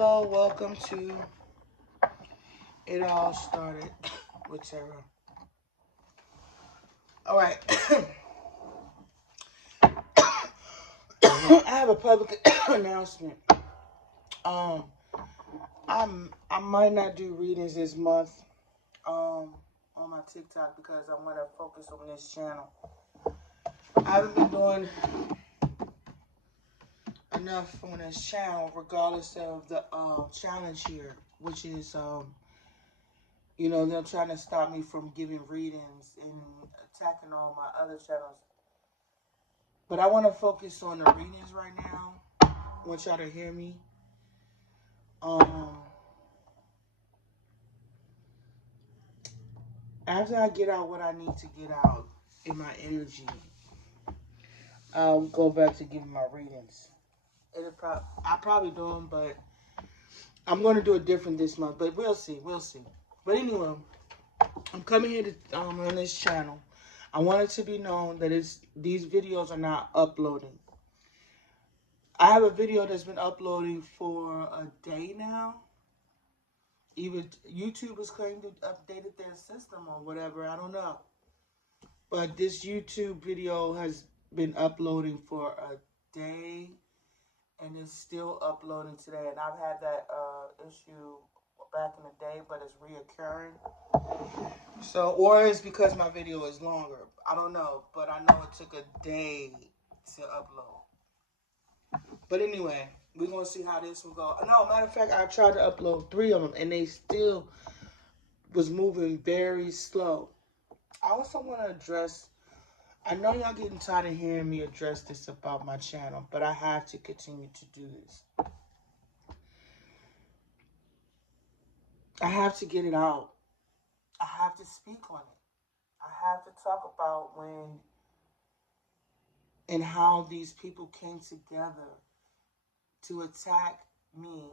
Hello, welcome to It All Started with Sarah. Alright. I have a public announcement. Um I might not do readings this month on my TikTok because I want to focus on this channel. I haven't been doing enough on this channel regardless of the challenge here, which is them trying to stop me from giving readings and attacking all my other channels. But I want to focus on the readings right now. I want y'all to hear me. After I get out what I need to get out in my energy, I'll go back to giving my readings. I'll probably do them, but I'm going to do it different this month. But we'll see. But anyway, I'm coming here to on this channel. I want it to be known that these videos are not uploading. I have a video that's been uploading for a day now. Even YouTube has claimed to updated their system or whatever. I don't know. But this YouTube video has been uploading for a day. And it's still uploading today. And I've had that issue back in the day, but it's reoccurring. So, or it's because my video is longer. I don't know. But I know it took a day to upload. But anyway, we're going to see how this will go. No, matter of fact, I tried to upload 3 of them, and they still was moving very slow. I also want to address, I know y'all getting tired of hearing me address this about my channel, but I have to continue to do this. I have to get it out. I have to speak on it. I have to talk about when and how these people came together to attack me.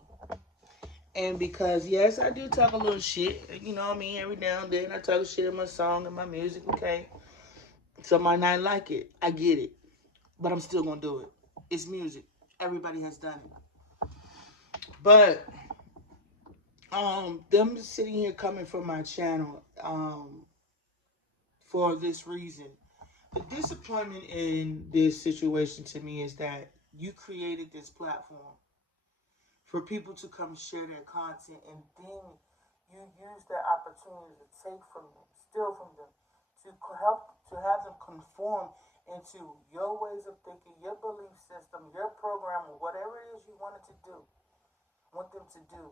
And because, yes, I do talk a little shit. You know what I mean? Every now and then I talk shit in my song and my music, okay? Some might not like it. I get it. But I'm still going to do it. It's music. Everybody has done it. But, them sitting here coming from my channel, for this reason. The disappointment in this situation to me is that you created this platform for people to come share their content, and then you use that opportunity to take from them, steal from them, to help to have them conform into your ways of thinking, your belief system, your program, or whatever it is you want them to do.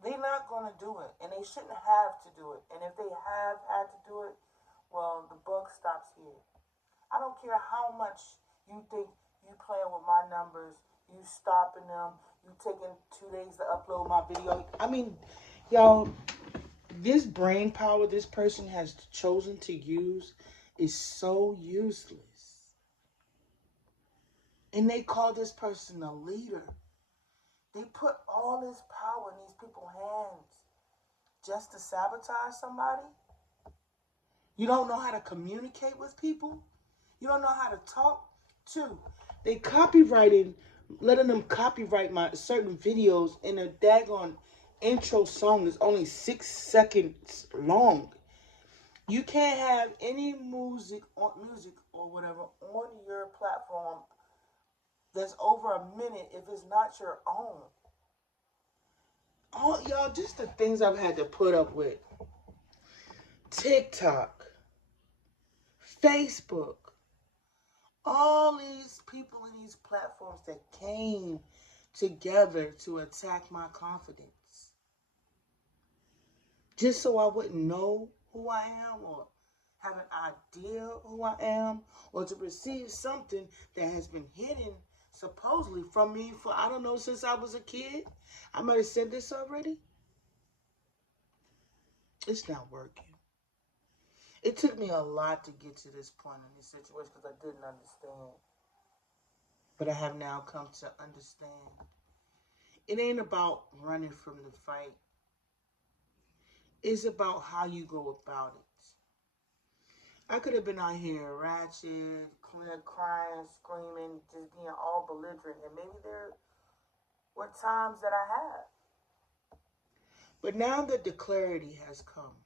They're not going to do it, and they shouldn't have to do it. And if they have had to do it, well, the buck stops here. I don't care how much you think you playing with my numbers, you stopping them, you taking 2 days to upload my video. I mean, y'all, this brain power this person has chosen to use is so useless. And they call this person a leader. They put all this power in these people's hands just to sabotage somebody. You don't know how to communicate with people. You don't know how to talk. 2, they copyrighted, letting them copyright my certain videos in a daggone intro song that's only 6 seconds long. You can't have any music or whatever on your platform that's over a minute if it's not your own. Oh, y'all, just the things I've had to put up with. TikTok, Facebook, all these people in these platforms that came together to attack my confidence. Just so I wouldn't know who I am or have an idea who I am or to receive something that has been hidden supposedly from me for, I don't know, since I was a kid. I might have said this already. It's not working. It took me a lot to get to this point in this situation because I didn't understand. But I have now come to understand. It ain't about running from the fight. It's about how you go about it. I could have been out here ratchet, crying, screaming, just being all belligerent. And maybe there were times that I have. But now that the clarity has come,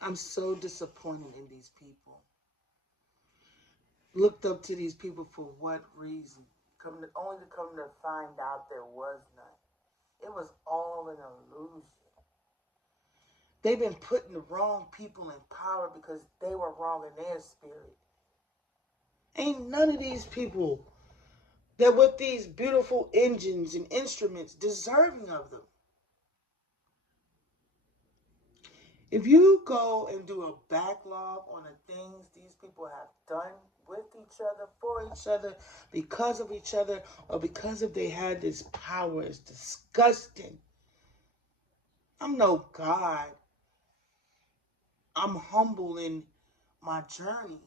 I'm so disappointed in these people. Looked up to these people for what reason? Only to come to find out there was none. It was all an illusion. They've been putting the wrong people in power because they were wrong in their spirit. Ain't none of these people that with these beautiful engines and instruments deserving of them. If you go and do a backlog on the things these people have done with each other, for each other, because of each other, or because of they had this power, it's disgusting. I'm no God. I'm humble in my journey.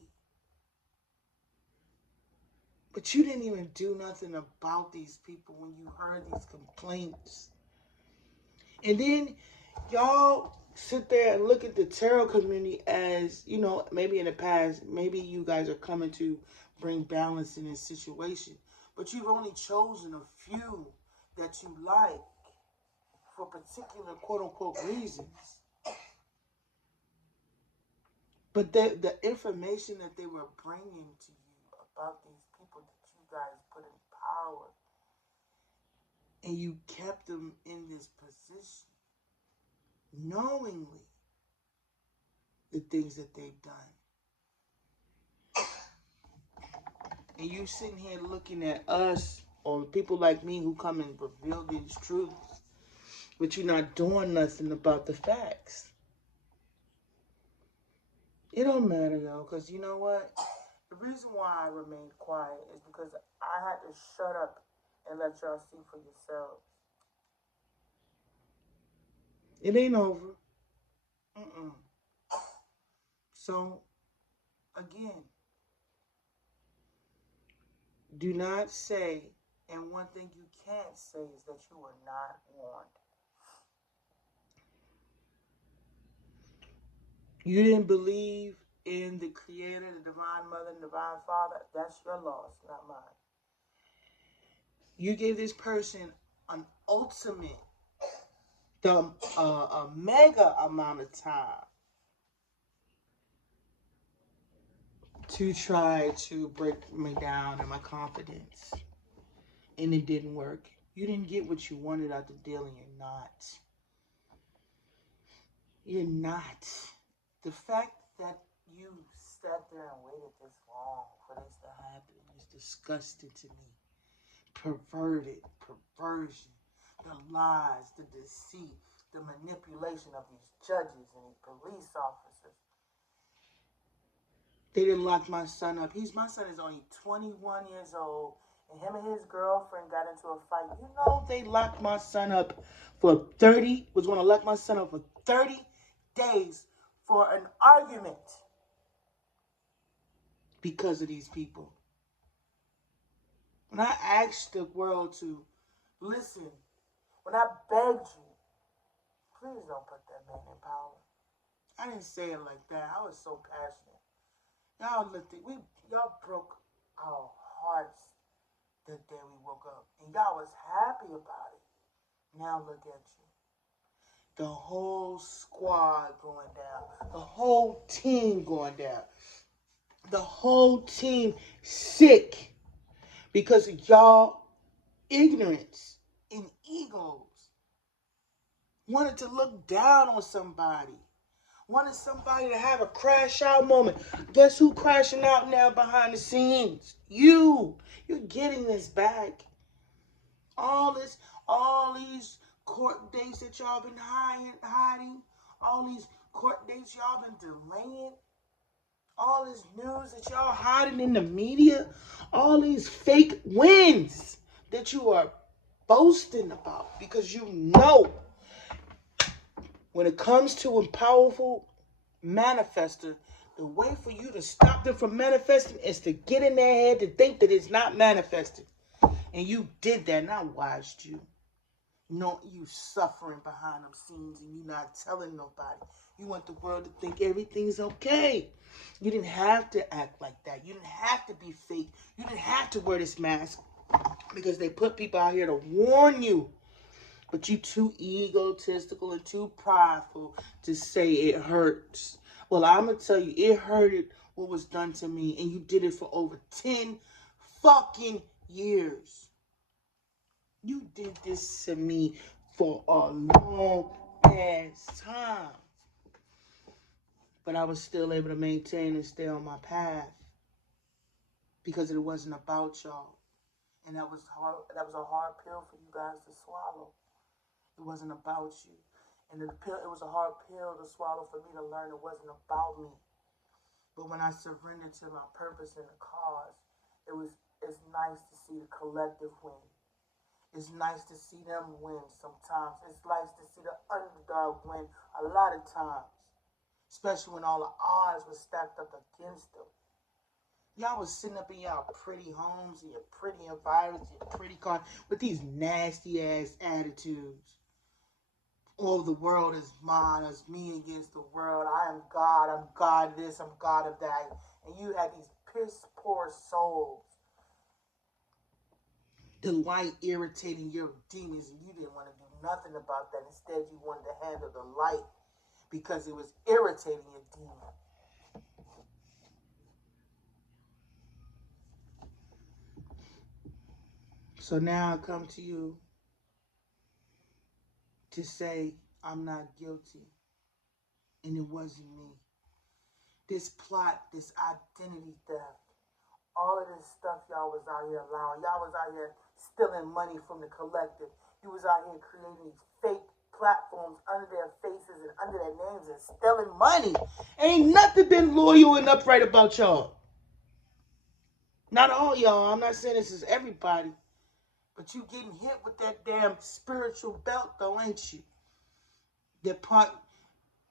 But you didn't even do nothing about these people when you heard these complaints. And then y'all sit there and look at the tarot community as, you know, maybe in the past, maybe you guys are coming to bring balance in this situation. But you've only chosen a few that you like for particular quote-unquote reasons. But the information that they were bringing to you about these people that you guys put in power, and you kept them in this position, knowingly, the things that they've done. And you sitting here looking at us or people like me who come and reveal these truths, but you're not doing nothing about the facts. It don't matter, though, because you know what? The reason why I remained quiet is because I had to shut up and let y'all see for yourselves. It ain't over. So, again, do not say, and one thing you can't say is that you were not warned. You didn't believe in the Creator, the Divine Mother, and Divine Father. That's your loss, not mine. You gave this person an ultimate, a mega amount of time to try to break me down and my confidence. And it didn't work. You didn't get what you wanted out the deal, and you're not. You're not. The fact that you sat there and waited this long for this to happen is disgusting to me. Perverted, perversion, the lies, the deceit, the manipulation of these judges and these police officers. They didn't lock my son up. My son is only 21 years old, and him and his girlfriend got into a fight. You know they locked my son up for 30 days for an argument because of these people. When I asked the world to listen, when I begged you, please don't put that man in power. I didn't say it like that. I was so passionate. Y'all broke our hearts the day we woke up. And y'all was happy about it. Now look at you. The whole squad going down. The whole team going down. The whole team sick because of y'all ignorance and egos. Wanted to look down on somebody. Wanted somebody to have a crash out moment. Guess who crashing out now behind the scenes? You. You're getting this back. All these court dates that y'all been hiding. All these court dates y'all been delaying. All this news that y'all hiding in the media. All these fake wins that you are boasting about because you know when it comes to a powerful manifester, the way for you to stop them from manifesting is to get in their head to think that it's not manifesting. And you did that, and I watched you. No, you suffering behind them scenes and you not telling nobody. You want the world to think everything's okay. You didn't have to act like that. You didn't have to be fake. You didn't have to wear this mask. Because they put people out here to warn you. But you too egotistical and too prideful to say it hurts. Well, I'm going to tell you, it hurted what was done to me. And you did it for over 10 fucking years. You did this to me for a long ass time. But I was still able to maintain and stay on my path. Because it wasn't about y'all. And that was hard. That was a hard pill for you guys to swallow. It wasn't about you. And it was a hard pill to swallow for me to learn it wasn't about me. But when I surrendered to my purpose and the cause, it's nice to see the collective win. It's nice to see them win sometimes. It's nice to see the underdog win a lot of times. Especially when all the odds were stacked up against them. Y'all was sitting up in y'all pretty homes and your pretty environments, your pretty cars with these nasty ass attitudes. Oh, the world is mine. It's me against the world. I am God. I'm God of this. I'm God of that. And you had these piss poor souls. The light irritating your demons, and you didn't want to do nothing about that. Instead, you wanted to handle the light because it was irritating your demon. So now I come to you to say I'm not guilty. And it wasn't me. This plot, this identity theft, all of this stuff y'all was out here allowing. Y'all was out here stealing money from the collective. You was out here creating these fake platforms under their faces and under their names and stealing money. Ain't nothing been loyal and upright about y'all. Not all y'all. I'm not saying this is everybody. But you getting hit with that damn spiritual belt though, ain't you? That part,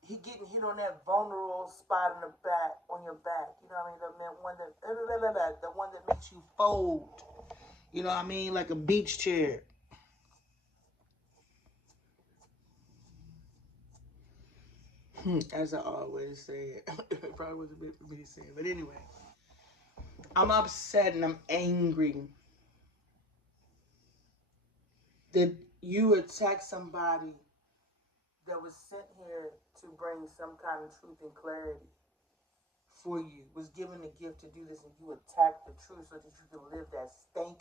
he getting hit on that vulnerable spot in the back, on your back. You know what I mean? The one that makes you fold. You know what I mean? Like a beach chair. As I always say it. It probably was a bit for me to say it. But anyway. I'm upset and I'm angry that you attack somebody that was sent here to bring some kind of truth and clarity for you, was given the gift to do this, and you attack the truth so that you can live that stank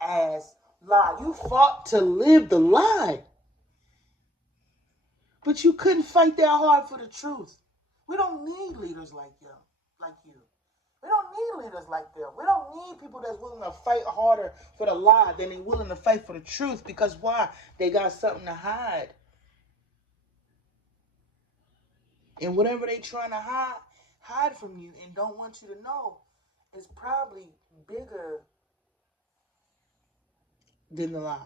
ass lie. You fought to live the lie, but you couldn't fight that hard for the truth. We don't need leaders like you. We don't need leaders like them. We don't need people that's willing to fight harder for the lie than they're willing to fight for the truth. Because why? They got something to hide. And whatever they trying to hide from you and don't want you to know is probably bigger than the lie.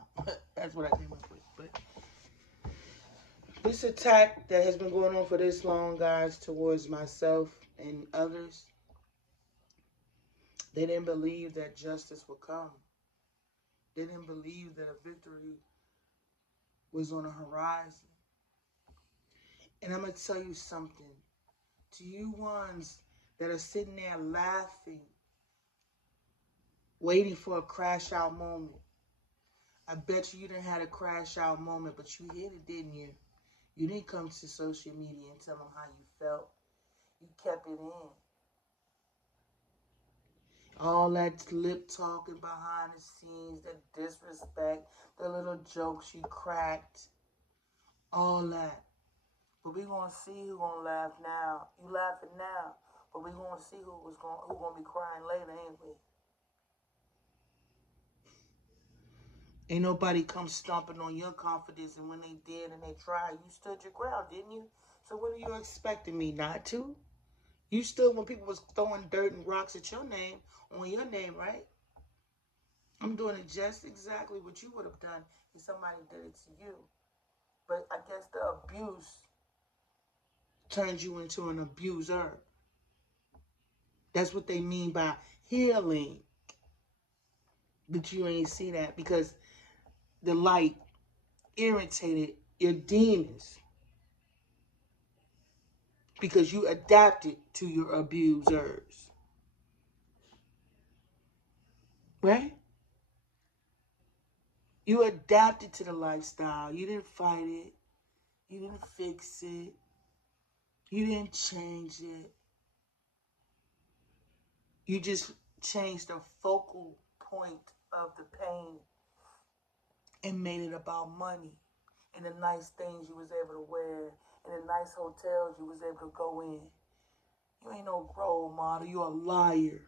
That's what I came up with. But this attack that has been going on for this long, guys, towards myself and others, they didn't believe that justice would come. They didn't believe that a victory was on the horizon. And I'm going to tell you something. To you ones that are sitting there laughing, waiting for a crash out moment. I bet you didn't have a crash out moment, but you hit it, didn't you? You didn't come to social media and tell them how you felt. You kept it in. All that lip talking behind the scenes, the disrespect, the little jokes you cracked, all that. But we gonna see who gonna laugh now. You laughing now, but we gonna see who gonna be crying later, ain't we? Ain't nobody come stomping on your confidence, and when they did and they tried, you stood your ground, didn't you? So what are you expecting me not to? You stood when people was throwing dirt and rocks at your name, on your name, right? I'm doing it just exactly what you would have done if somebody did it to you. But I guess the abuse turns you into an abuser. That's what they mean by healing. But you ain't see that because the light irritated your demons. Because you adapted to your abusers. Right? You adapted to the lifestyle. You didn't fight it. You didn't fix it. You didn't change it. You just changed the focal point of the pain and made it about money and the nice things you was able to wear and the nice hotels you was able to go in. You ain't no role model. You a liar.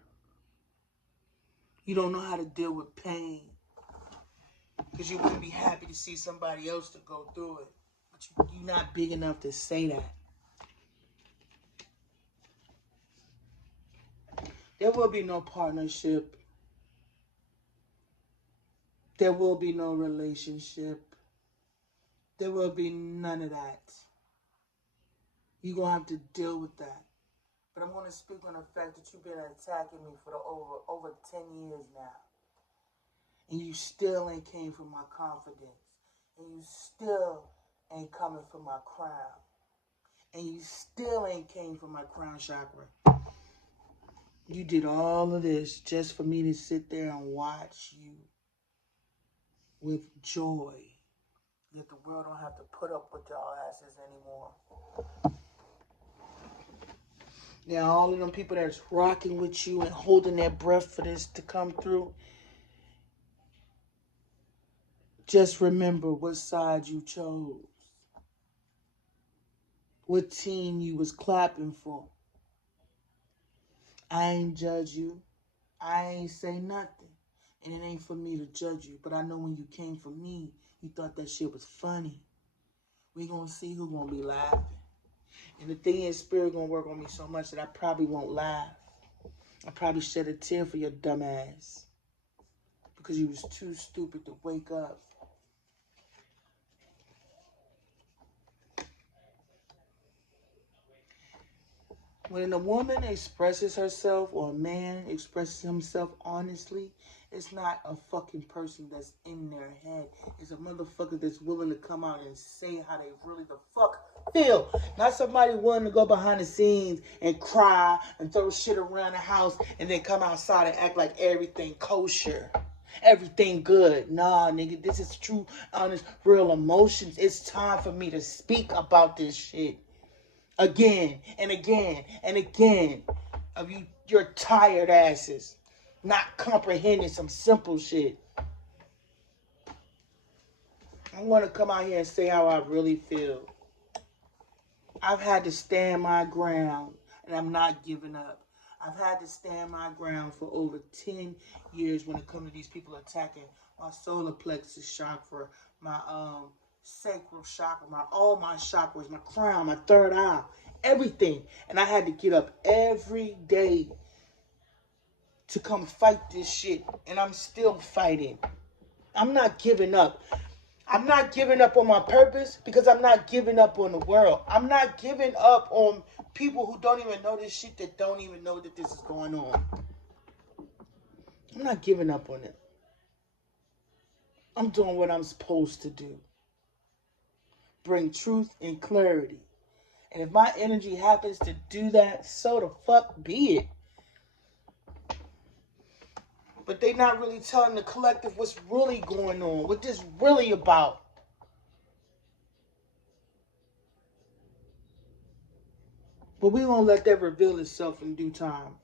You don't know how to deal with pain because you wouldn't be happy to see somebody else to go through it. But you're not big enough to say that. There will be no partnership. There will be no relationship. There will be none of that. You're going to have to deal with that. But I'm going to speak on the fact that you've been attacking me for over 10 years now. And you still ain't came for my confidence. And you still ain't coming for my crown. And you still ain't came for my crown chakra. You did all of this just for me to sit there and watch you with joy. That the world don't have to put up with y'all asses anymore. Now, all of them people that's rocking with you and holding their breath for this to come through, just remember what side you chose. What team you was clapping for. I ain't judge you. I ain't say nothing. And it ain't for me to judge you. But I know when you came for me, you thought that shit was funny. We gonna see who gonna be laughing. And the thing is, spirit gonna work on me so much that I probably won't laugh. I probably shed a tear for your dumb ass. Because you was too stupid to wake up. When a woman expresses herself or a man expresses himself honestly, it's not a fucking person that's in their head. It's a motherfucker that's willing to come out and say how they really the fuck feel. Not somebody willing to go behind the scenes and cry and throw shit around the house and then come outside and act like everything kosher. Everything good. Nah, nigga, this is true, honest, real emotions. It's time for me to speak about this shit. Again and again and again of your tired asses not comprehending some simple shit. I'm going to come out here and say how I really feel. I've had to stand my ground and I'm not giving up. I've had to stand my ground for over 10 years when it comes to these people attacking my solar plexus chakra, my sacral chakra, all my chakras, my crown, my third eye, everything. And I had to get up every day to come fight this shit. And I'm still fighting. I'm not giving up. I'm not giving up on my purpose because I'm not giving up on the world. I'm not giving up on people who don't even know this shit, that don't even know that this is going on. I'm not giving up on it. I'm doing what I'm supposed to do. Bring truth and clarity. And if my energy happens to do that, so the fuck be it. But they not really telling the collective what's really going on, what this really about. But we gonna let that reveal itself in due time.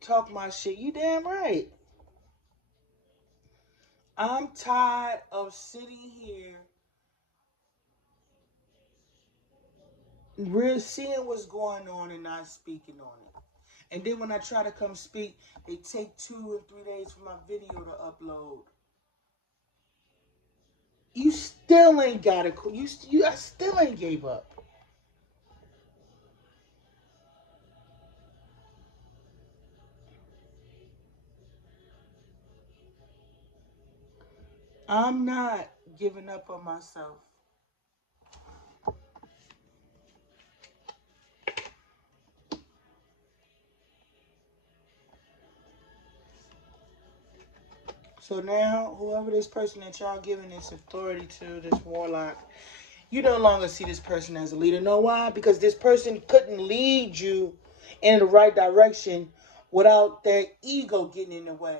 Talk my shit, you damn right. I'm tired of sitting here seeing what's going on and not speaking on it. And then when I try to come speak, they take 2 and 3 days for my video to upload. You still ain't got it. I still ain't gave up. I'm not giving up on myself. So now, whoever this person that y'all giving this authority to, this warlock, you no longer see this person as a leader. Know why? Because this person couldn't lead you in the right direction without their ego getting in the way.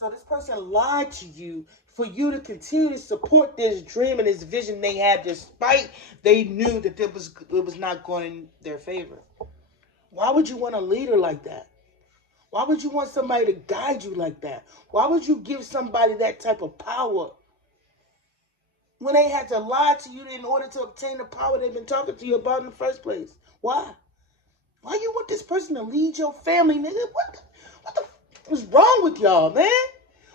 So this person lied to you for you to continue to support this dream and this vision they had, despite they knew that it was not going in their favor. Why would you want a leader like that? Why would you want somebody to guide you like that? Why would you give somebody that type of power when they had to lie to you in order to obtain the power they've been talking to you about in the first place? Why? Why you want this person to lead your family, nigga? What's wrong with y'all, man?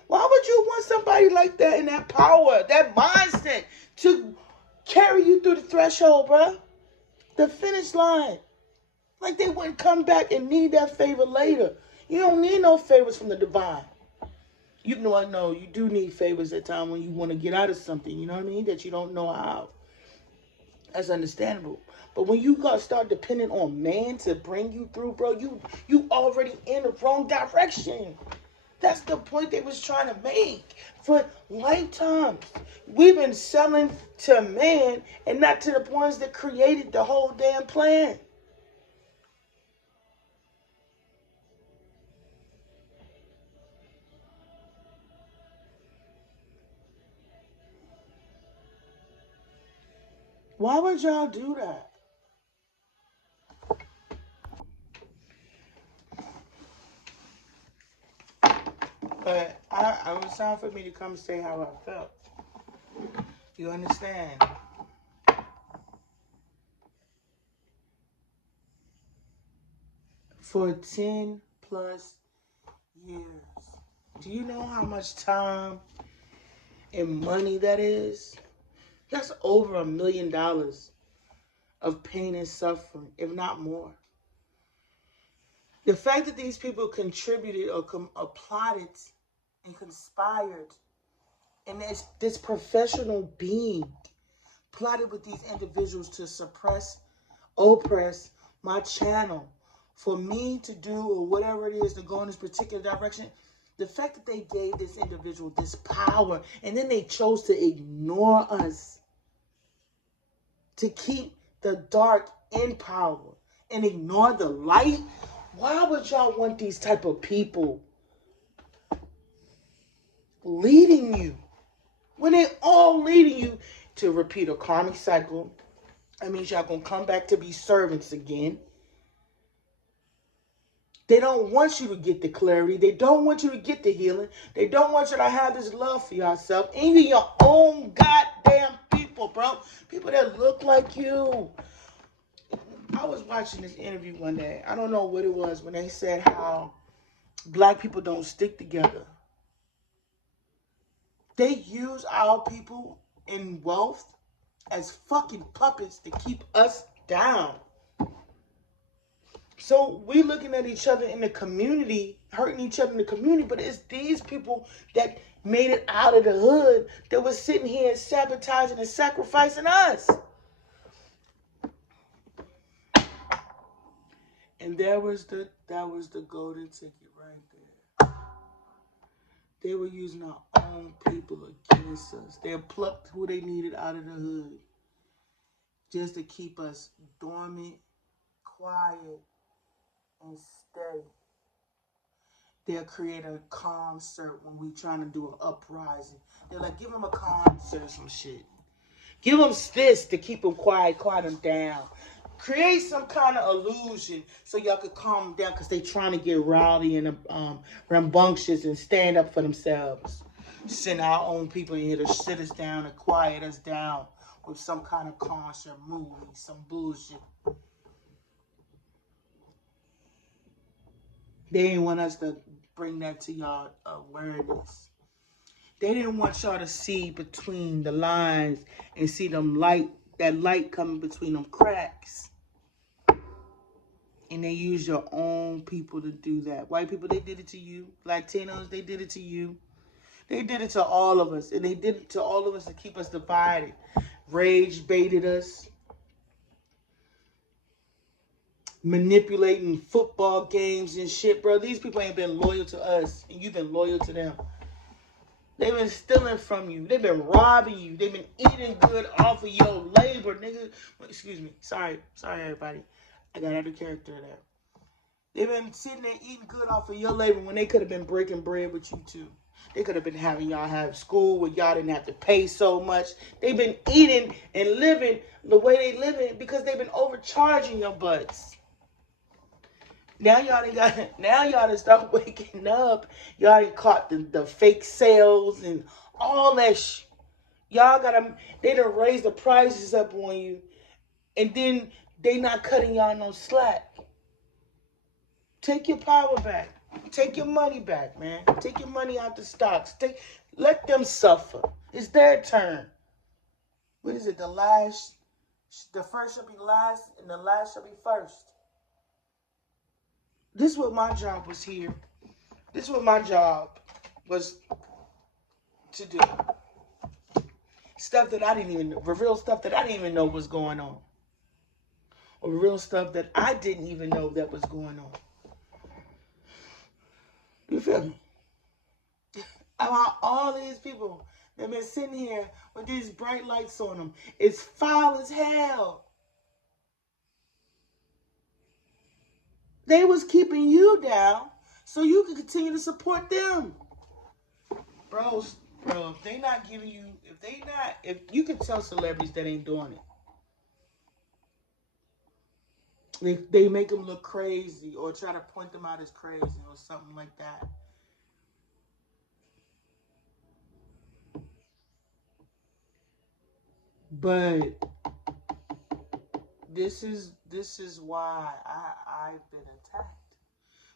Why would you want somebody like that in that power, that mindset to carry you through the threshold, bro? The finish line. Like they wouldn't come back and need that favor later. You don't need no favors from the divine. You know, I know you do need favors at times when you want to get out of something, you know what I mean? That you don't know how. That's understandable. But when you gotta start depending on man to bring you through, bro, you already in the wrong direction. That's the point they was trying to make for lifetimes. We've been selling to man and not to the ones that created the whole damn plan. Why would y'all do that? But it was time for me to come say how I felt. You understand? For 10 plus years. Do you know how much time and money that is? That's over $1 million of pain and suffering, if not more. The fact that these people contributed or plotted and conspired, and this professional being plotted with these individuals to suppress, oppress my channel, for me to do or whatever it is to go in this particular direction. The fact that they gave this individual this power and then they chose to ignore us, to keep the dark in power and ignore the light. Why would y'all want these type of people leading you when they all leading you to repeat a karmic cycle? That means y'all gonna come back to be servants again. They don't want you to get the clarity. They don't want you to get the healing. They don't want you to have this love for yourself. Even your own goddamn people, bro. People that look like you. I was watching this interview one day. I don't know what it was when they said how black people don't stick together. They use our people in wealth as fucking puppets to keep us down. So we looking at each other in the community, hurting each other in the community, but it's these people that made it out of the hood that was sitting here and sabotaging and sacrificing us. And that was the golden ticket right there. They were using our own people against us. They plucked who they needed out of the hood just to keep us dormant, quiet, and steady. They'll create a concert when we trying to do an uprising. They're like, give them a concert or some shit. Give them this to keep them quiet them down. Create some kind of illusion so y'all could calm them down because they trying to get rowdy and rambunctious and stand up for themselves. Send our own people in here to sit us down and quiet us down with some kind of concert, movie, some bullshit. They didn't want us to bring that to y'all awareness. They didn't want y'all to see between the lines and see that light coming between them cracks. And they use your own people to do that. White people, they did it to you. Latinos, they did it to you. They did it to all of us. And they did it to all of us to keep us divided. Rage baited us. Manipulating football games and shit, bro. These people ain't been loyal to us. And you've been loyal to them. They've been stealing from you. They've been robbing you. They've been eating good off of your labor, nigga. Excuse me. Sorry, everybody. I got out of character there. They've been sitting there eating good off of your labor when they could have been breaking bread with you too. They could have been having y'all have school where y'all didn't have to pay so much. They've been eating and living the way they living because they've been overcharging your butts. Now y'all done start waking up. Y'all done caught the fake sales and all that they done raise the prices up on you. And then they not cutting y'all no slack. Take your power back. Take your money back, man. Take your money out the stocks. Let them suffer. It's their turn. What is it? The first shall be last, and the last shall be first. This is what my job was here. This is what my job was to do. Stuff that I didn't even know, real stuff that I didn't even know was going on. Or real stuff that I didn't even know that was going on. You feel me? About all these people that been sitting here with these bright lights on them, it's foul as hell. They was keeping you down so you could continue to support them. Bro, if they not giving you, if you can tell celebrities that ain't doing it. They make them look crazy or try to point them out as crazy or something like that. But this is why I've been attacked.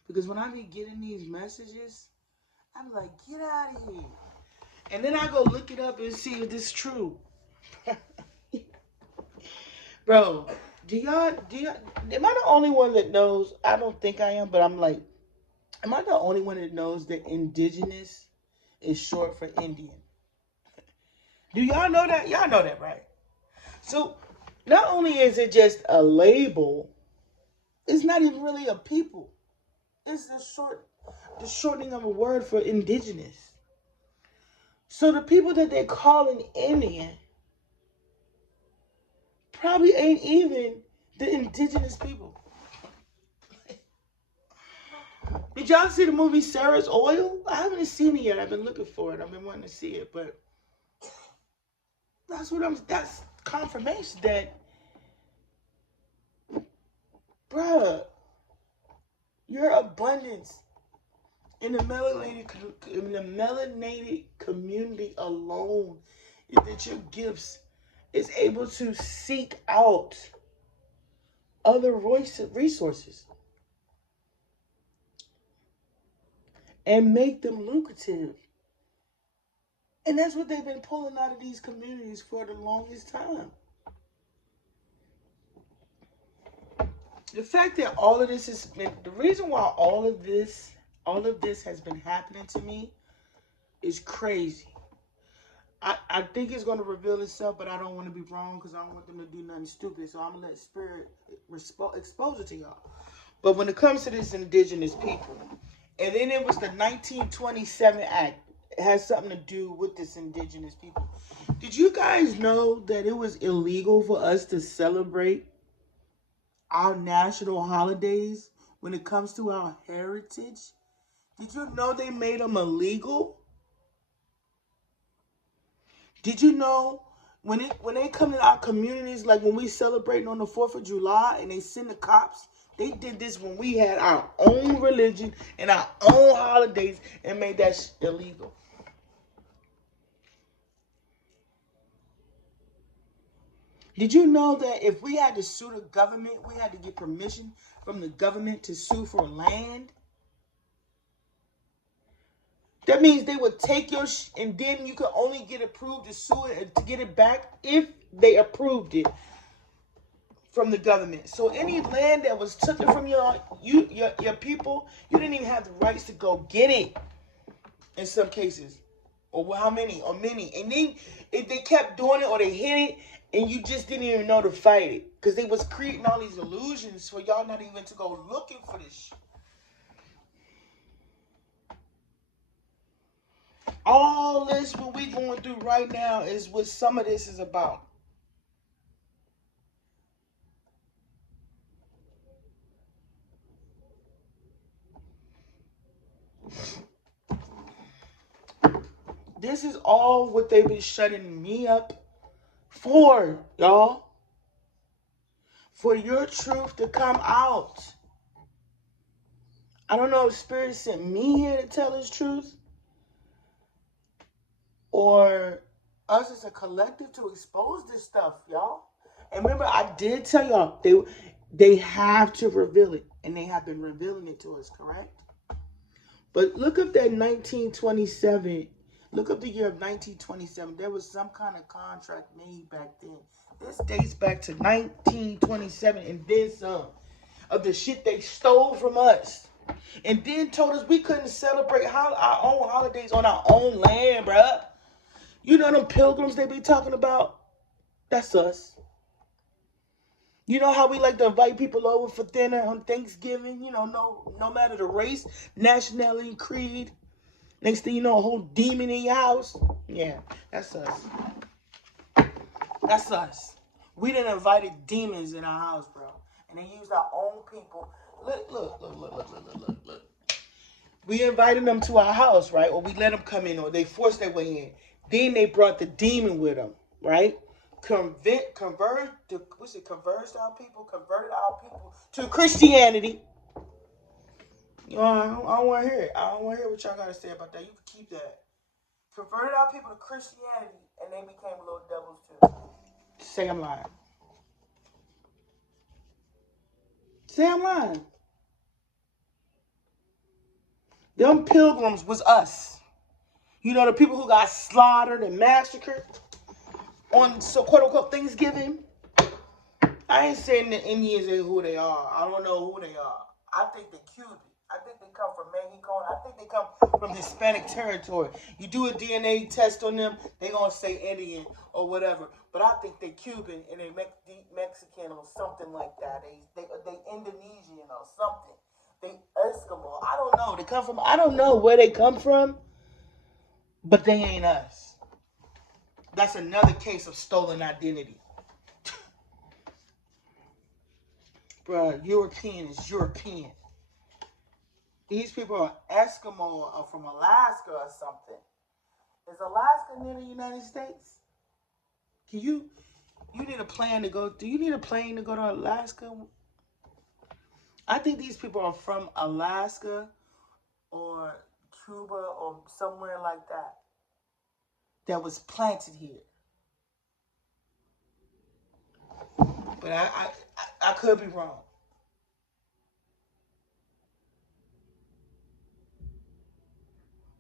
Because when I be getting these messages, I'm like, get out of here. And then I go look it up and see if this is true. Bro, am I the only one that knows? I don't think I am, but I'm like, am I the only one that knows that indigenous is short for Indian? Do y'all know that? Y'all know that, right? So, not only is it just a label, it's not even really a people. It's the shortening of a word for indigenous. So the people that they're calling Indian probably ain't even the indigenous people. Did y'all see the movie Sarah's Oil? I haven't seen it yet. I've been looking for it. I've been wanting to see it, but that's confirmation that, bruh, your abundance in the melanated community alone is that your gifts is able to seek out other resources and make them lucrative. And that's what they've been pulling out of these communities for the longest time. The fact that all of this has been, the reason why all of this has been happening to me is crazy. I think it's going to reveal itself, but I don't want to be wrong because I don't want them to do nothing stupid. So I'm going to let Spirit expose it to y'all. But when it comes to this indigenous people, and then it was the 1927 Act. It has something to do with this indigenous people. Did you guys know that it was illegal for us to celebrate our national holidays when it comes to our heritage? Did you know they made them illegal? Did you know when they come in our communities, like when we celebrating on the 4th of July and they send the cops, they did this when we had our own religion and our own holidays and made that illegal. Did you know that if we had to sue the government, we had to get permission from the government to sue for land? That means they would take your and then you could only get approved to sue it and to get it back if they approved it from the government. So any land that was taken from your people, you didn't even have the rights to go get it in some cases. Or how many? Or many. And then if they kept doing it or they hit it and you just didn't even know to fight it. Because they was creating all these illusions for y'all not even to go looking for this shit. All this what we going through right now is what some of this is about. This is all what they've been shutting me up for, y'all. For your truth to come out. I don't know if Spirit sent me here to tell his truth, or us as a collective to expose this stuff, y'all. And remember, I did tell y'all they have to reveal it, and they have been revealing it to us, correct? But look up that 1927. Look up the year of 1927. There was some kind of contract made back then. This dates back to 1927 and then some of the shit they stole from us. And then told us we couldn't celebrate our own holidays on our own land, bruh. You know them pilgrims they be talking about? That's us. You know how we like to invite people over for dinner on Thanksgiving? You know, no matter the race, nationality, creed. Next thing you know, a whole demon in your house. Yeah, that's us. That's us. We done invited demons in our house, bro. And they used our own people. Look. We invited them to our house, right? Or we let them come in, or they forced their way in. Then they brought the demon with them, right? Converted our people to Christianity. You know, I don't want to hear it. I don't want to hear what y'all got to say about that. You can keep that. Converted our people to Christianity, and they became little devils too. Say I'm lying. Say I'm lying. Them pilgrims was us. You know, the people who got slaughtered and massacred on so quote unquote Thanksgiving. I ain't saying the Indians ain't who they are. I don't know who they are. I think they're Cuban. I think they come from Mexico. I think they come from Hispanic territory. You do a DNA test on them, they gonna say Indian or whatever. But I think they Cuban and they Mexican or something like that. They Indonesian or something. They Eskimo. I don't know. They come from. I don't know where they come from, but they ain't us. That's another case of stolen identity. Bruh, European is European. These people are Eskimo or from Alaska or something. Is Alaska near the United States? Can you need a plane to go? Do you need a plane to go to Alaska? I think these people are from Alaska or Cuba or somewhere like that. That was planted here. But I could be wrong.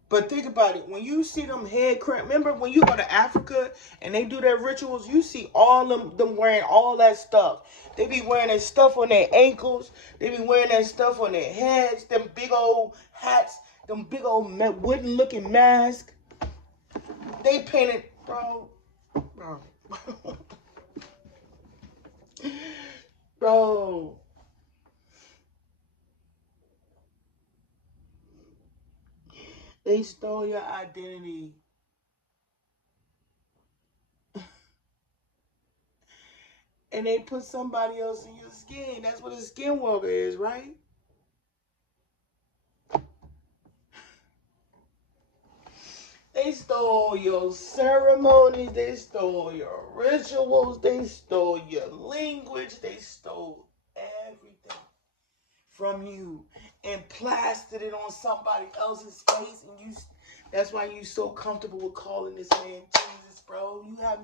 But think about it. When you see them head cramp, remember when you go to Africa and they do their rituals, you see all them wearing all that stuff. They be wearing that stuff on their ankles. They be wearing that stuff on their heads. Them big old hats. Them big old wooden looking masks. They painted, bro. Bro. They stole your identity. And they put somebody else in your skin. That's what a skinwalker is, right? They stole your ceremonies. They stole your rituals. They stole your language. They stole everything from you and plastered it on somebody else's face. And that's why you so comfortable with calling this man Jesus, bro. You have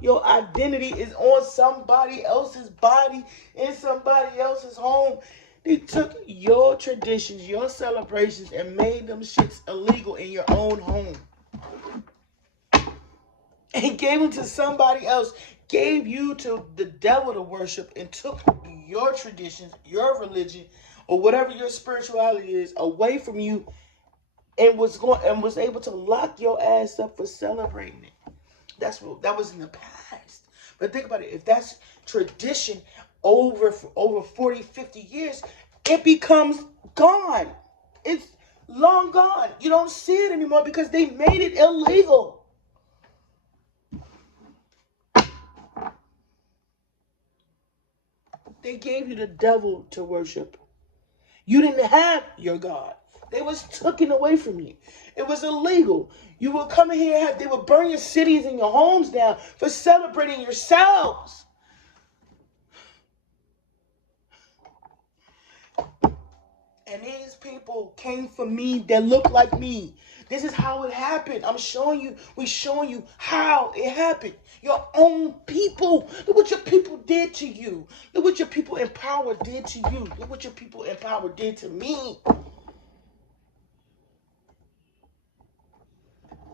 your identity is on somebody else's body in somebody else's home. They took your traditions, your celebrations, and made them shits illegal in your own home. And gave them to somebody else, gave you to the devil to worship, and took your traditions, your religion, or whatever your spirituality is away from you, and was able to lock your ass up for celebrating it. That was in the past. But think about it. If that's tradition over 40, 50 years, it becomes gone. It's long gone. You don't see it anymore because they made it illegal. They gave you the devil to worship. You didn't have your God. They was taken away from you. It was illegal. You were coming here, they were burning your cities and your homes down for celebrating yourselves. And these people came for me that look like me. This is how it happened. I'm showing you, we're showing you how it happened. Your own people. Look what your people did to you. Look what your people in power did to you. Look what your people in power did to me.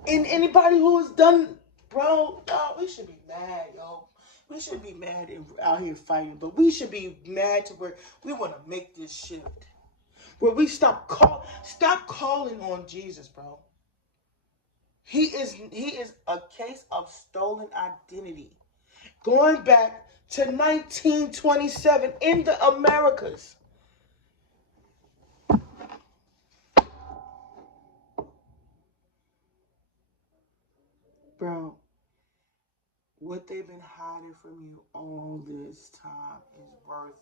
And anybody who has done, bro, we should be mad, yo. We should be mad and out here fighting, but we should be mad to where we want to make this shift. Where we stop calling on Jesus, bro. He is a case of stolen identity. Going back to 1927 in the Americas. Bro, what they've been hiding from you all this time is worth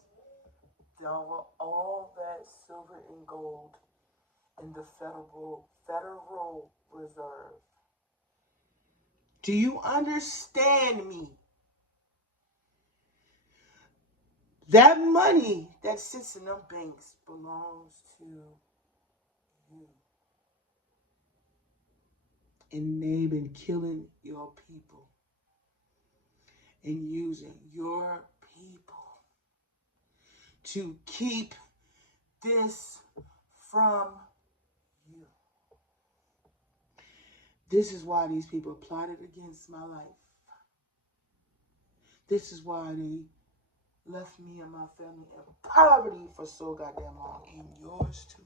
all that silver and gold in the Federal Reserve. Do you understand me? That money that sits in them banks belongs to you. And they've been killing your people and using your people to keep this from you. This is why these people plotted against my life. This is why they left me and my family in poverty for so goddamn long, and yours too.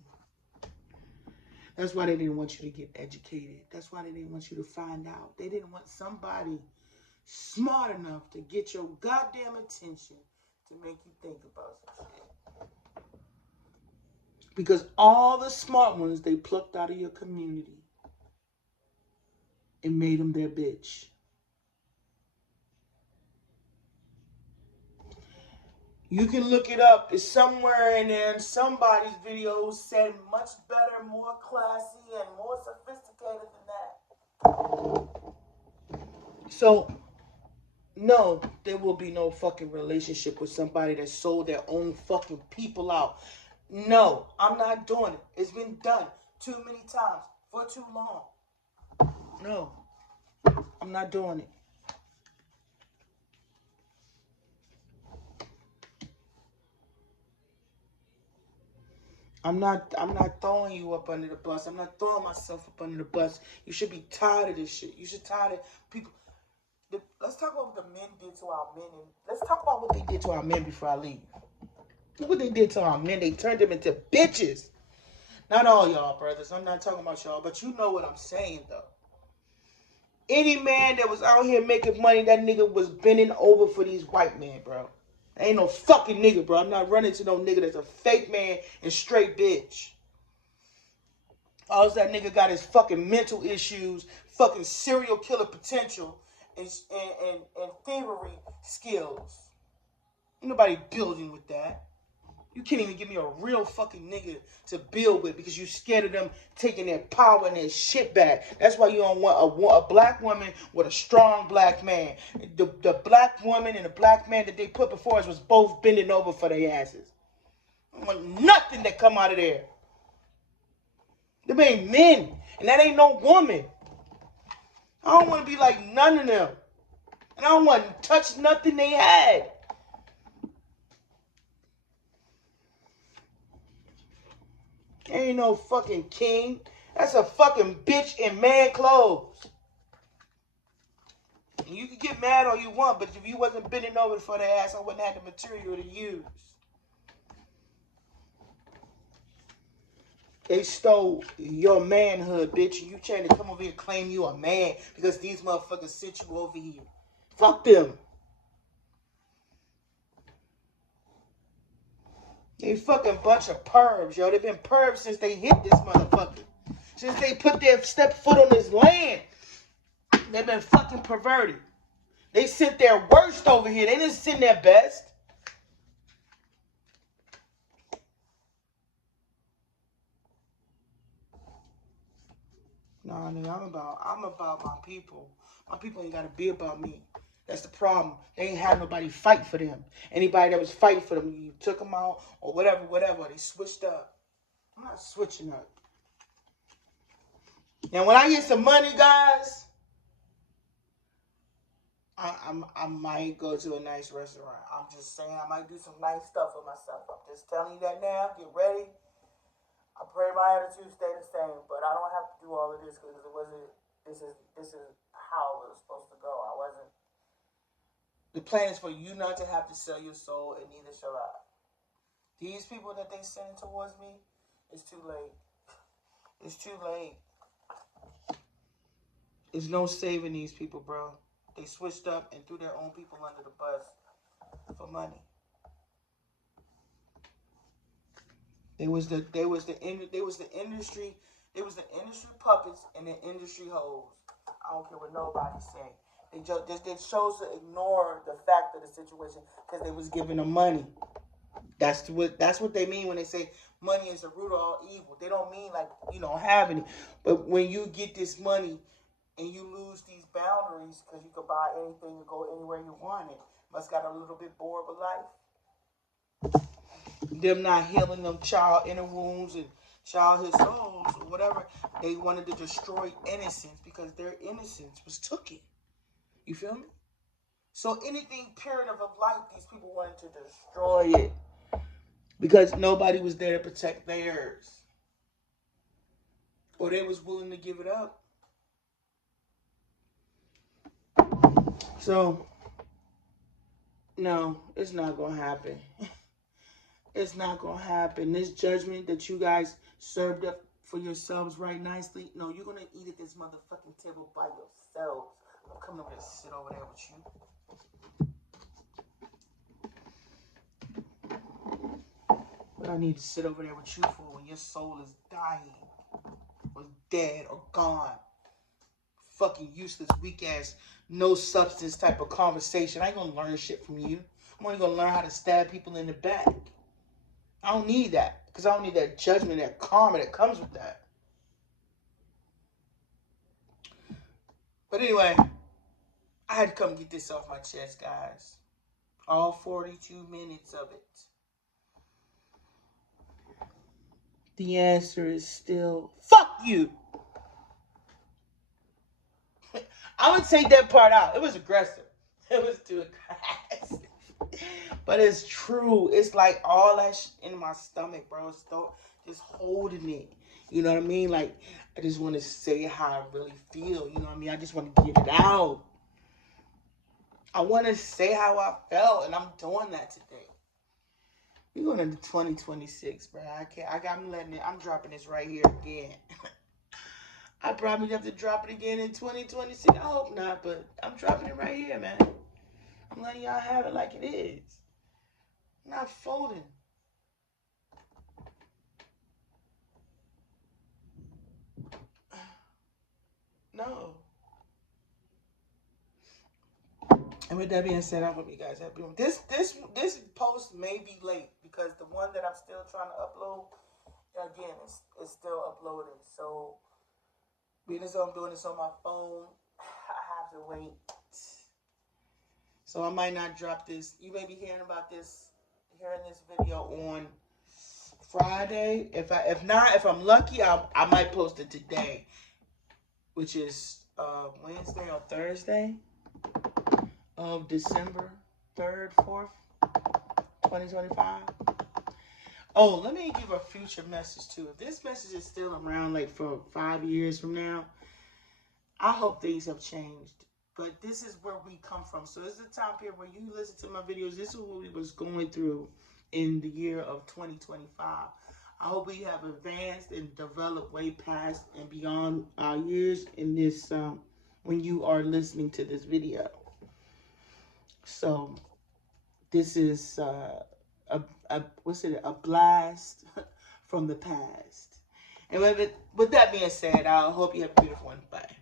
That's why they didn't want you to get educated. That's why they didn't want you to find out. They didn't want somebody smart enough to get your goddamn attention to make you think about some shit. Because all the smart ones they plucked out of your community and made them their bitch. You can look it up. It's somewhere in there. Somebody's video said much better, more classy, and more sophisticated than that. So, no, there will be no fucking relationship with somebody that sold their own fucking people out. No, I'm not doing it. It's been done too many times for too long. No, I'm not doing it. I'm not throwing you up under the bus. I'm not throwing myself up under the bus. You should be tired of this shit. You should tired of people. Let's talk about what the men did to our men. And let's talk about what they did to our men before I leave. Look what they did to our men. They turned them into bitches. Not all y'all, brothers. I'm not talking about y'all, but you know what I'm saying, though. Any man that was out here making money, that nigga was bending over for these white men, bro. Ain't no fucking nigga, bro. I'm not running to no nigga that's a fake man and straight bitch. All that nigga got his fucking mental issues, fucking serial killer potential, and thievery skills. Ain't nobody building with that. You can't even give me a real fucking nigga to build with because you scared of them taking their power and their shit back. That's why you don't want a black woman with a strong black man. The black woman and the black man that they put before us was both bending over for their asses. I don't want nothing that come out of there. Them ain't men, and that ain't no woman. I don't want to be like none of them. And I don't want to touch nothing they had. Ain't no fucking king. That's a fucking bitch in man clothes. And you can get mad all you want, but if you wasn't bending over for their ass, I wouldn't have the material to use. They stole your manhood, bitch, and you trying to come over here and claim you a man because these motherfuckers sent you over here. Fuck them. They fucking bunch of pervs, yo. They've been pervs since they hit this motherfucker. Since they put their step foot on this land. They've been fucking perverted. They sent their worst over here. They didn't send their best. Nah, nigga, I'm about my people. My people ain't gotta be about me. That's the problem. They ain't had nobody fight for them. Anybody that was fighting for them, you took them out or whatever. They switched up. I'm not switching up. Now, when I get some money, guys, I might go to a nice restaurant. I'm just saying I might do some nice stuff for myself. I'm just telling you that now. Get ready. I pray my attitude stay the same, but I don't have to do all of this because it wasn't. This is how it was supposed to go. I wasn't. The plan is for you not to have to sell your soul, and neither shall I. These people that they send towards me, it's too late. It's too late. There's no saving these people, bro. They switched up and threw their own people under the bus for money. They was the industry puppets and the industry hoes. I don't care what nobody say. They chose to ignore the fact of the situation because they was giving them money. That's what they mean when they say money is the root of all evil. They don't mean like you don't have any, but when you get this money and you lose these boundaries because you can buy anything and go anywhere you want it, must got a little bit bored with life. Them not healing them child inner wounds and childhood souls or whatever. They wanted to destroy innocence because their innocence was taken. You feel me? So anything punitive of life, these people wanted to destroy it because nobody was there to protect theirs, or they was willing to give it up. So no, it's not gonna happen. It's not gonna happen. This judgment that you guys served up for yourselves right nicely, no, you're gonna eat at this motherfucking table by yourselves. I'm coming over to sit over there with you. What I need to sit over there with you for when your soul is dying, or dead, or gone. Fucking useless, weak ass, no substance type of conversation. I ain't gonna learn shit from you. I'm only gonna learn how to stab people in the back. I don't need that because I don't need that judgment, that karma that comes with that. But anyway, I had to come get this off my chest, guys. All 42 minutes of it. The answer is still fuck you. I would take that part out. It was aggressive. It was too aggressive. But it's true. It's like all that in my stomach, bro. It's still just holding it. You know what I mean? Like, I just want to say how I really feel. You know what I mean? I just want to get it out. I want to say how I felt, and I'm doing that today. We're going into 2026, bro. I'm dropping this right here again. I probably have to drop it again in 2026. I hope not, but I'm dropping it right here, man. I'm letting y'all have it like it is. I'm not folding. No. And with that being said, I hope you guys have been. This post may be late because the one that I'm still trying to upload, again, it's still uploading. So, being as though I'm doing this on my phone, I have to wait. So I might not drop this. You may be hearing this video on Friday. If I'm lucky, I might post it today, which is Wednesday or Thursday of December 3rd, 4th, 2025. Oh, let me give a future message too. If this message is still around like for 5 years from now, I hope things have changed. But this is where we come from. So this is a time period where you listen to my videos. This is what we was going through in the year of 2025. I hope we have advanced and developed way past and beyond our years in this when you are listening to this video. So this is a blast from the past. And with that being said, I hope you have a beautiful one. Bye.